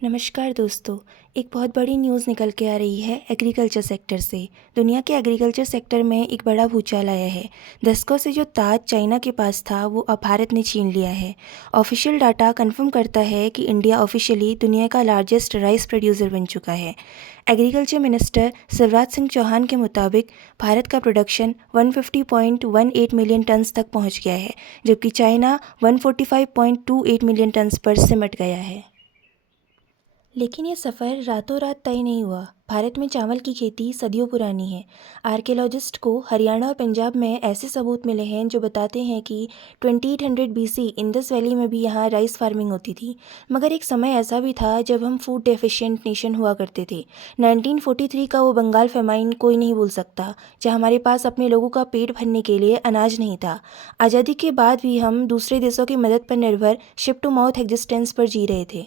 नमस्कार दोस्तों। एक बहुत बड़ी न्यूज़ निकल के आ रही है एग्रीकल्चर सेक्टर से। दुनिया के एग्रीकल्चर सेक्टर में एक बड़ा भूचाल आया है। दशकों से जो ताज चाइना के पास था वो अब भारत ने छीन लिया है। ऑफिशियल डाटा कंफर्म करता है कि इंडिया ऑफिशियली दुनिया का लार्जेस्ट राइस प्रोड्यूसर बन चुका है। एग्रीकल्चर मिनिस्टर शिवराज सिंह चौहान के मुताबिक भारत का प्रोडक्शन 150.18 मिलियन टन्स तक पहुंच गया है, जबकि चाइना 145.28 मिलियन टन्स पर सिमट गया है। लेकिन ये सफ़र रातों रात तय नहीं हुआ। भारत में चावल की खेती सदियों पुरानी है। आर्कियोलॉजिस्ट को हरियाणा और पंजाब में ऐसे सबूत मिले हैं जो बताते हैं कि 2800 BC इंडस वैली में भी यहाँ राइस फार्मिंग होती थी। मगर एक समय ऐसा भी था जब हम फूड डेफिशिएंट नेशन हुआ करते थे। 1943 का वो बंगाल फेमाइन कोई नहीं भूल सकता, जहाँ हमारे पास अपने लोगों का पेट भरने के लिए अनाज नहीं था। आज़ादी के बाद भी हम दूसरे देशों की मदद पर निर्भर शिप टू माउथ एग्जिस्टेंस पर जी रहे थे।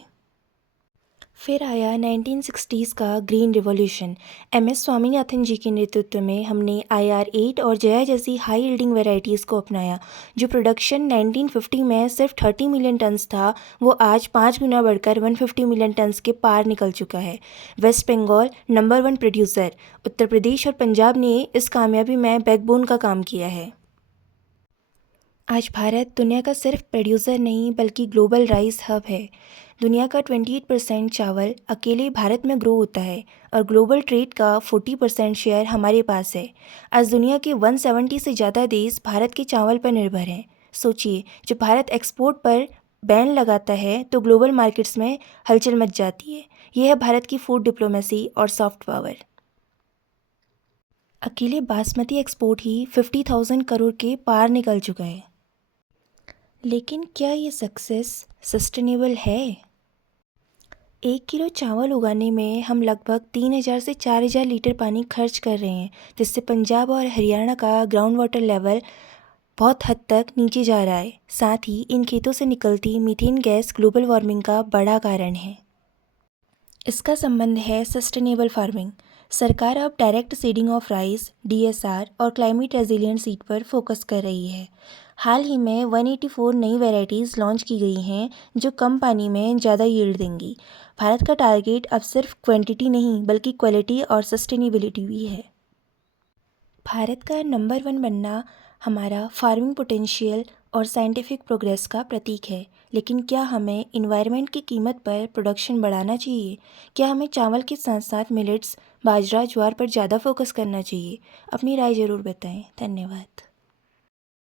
फिर आया 1960s का ग्रीन रिवॉल्यूशन। MS स्वामीनाथन जी के नेतृत्व में हमने IR8 और जया जैसी हाई यील्डिंग वैरायटीज़ को अपनाया। जो प्रोडक्शन 1950 में सिर्फ 30 मिलियन टन्स था, वो आज 5 गुना बढ़कर 150 मिलियन टन्स के पार निकल चुका है। Waste Bengal number 1 producer, Uttar Pradesh और पंजाब ने इस कामयाबी में बैकबोन का काम किया है। आज भारत दुनिया का सिर्फ प्रोड्यूसर नहीं बल्कि ग्लोबल राइस हब है। दुनिया का 28% चावल अकेले भारत में ग्रो होता है और ग्लोबल ट्रेड का 40% शेयर हमारे पास है। आज दुनिया के 170 से ज़्यादा देश भारत के चावल पर निर्भर हैं। सोचिए, जब भारत एक्सपोर्ट पर बैन लगाता है तो ग्लोबल मार्केट्स में हलचल मच जाती है। यह है भारत की फूड डिप्लोमेसी और सॉफ्ट पावर। अकेले बासमती एक्सपोर्ट ही 50,000 करोड़ के पार निकल चुका है। लेकिन क्या ये सक्सेस सस्टेनेबल है? 1 किलो चावल उगाने में हम लगभग 3,000 से 4,000 लीटर पानी खर्च कर रहे हैं, जिससे पंजाब और हरियाणा का ग्राउंड वाटर लेवल बहुत हद तक नीचे जा रहा है। साथ ही इन खेतों से निकलती मीथेन गैस ग्लोबल वार्मिंग का बड़ा कारण है। इसका संबंध है सस्टेनेबल फार्मिंग। सरकार अब direct seeding of rice, DSR और क्लाइमेट रेजिलिएंट सीड पर फोकस कर रही है। हाल ही में 184 नई वैरायटीज़ लॉन्च की गई हैं जो कम पानी में ज़्यादा यील्ड देंगी। भारत का टारगेट अब सिर्फ क्वांटिटी नहीं बल्कि क्वालिटी और सस्टेनेबिलिटी भी है। भारत का नंबर 1 बनना हमारा फार्मिंग पोटेंशियल और साइंटिफिक प्रोग्रेस का प्रतीक है। लेकिन क्या हमें इन्वायरमेंट की कीमत पर प्रोडक्शन बढ़ाना चाहिए? क्या हमें चावल के साथ साथ मिलेट्स, बाजरा, ज्वार पर ज़्यादा फोकस करना चाहिए? अपनी राय ज़रूर बताएं। धन्यवाद।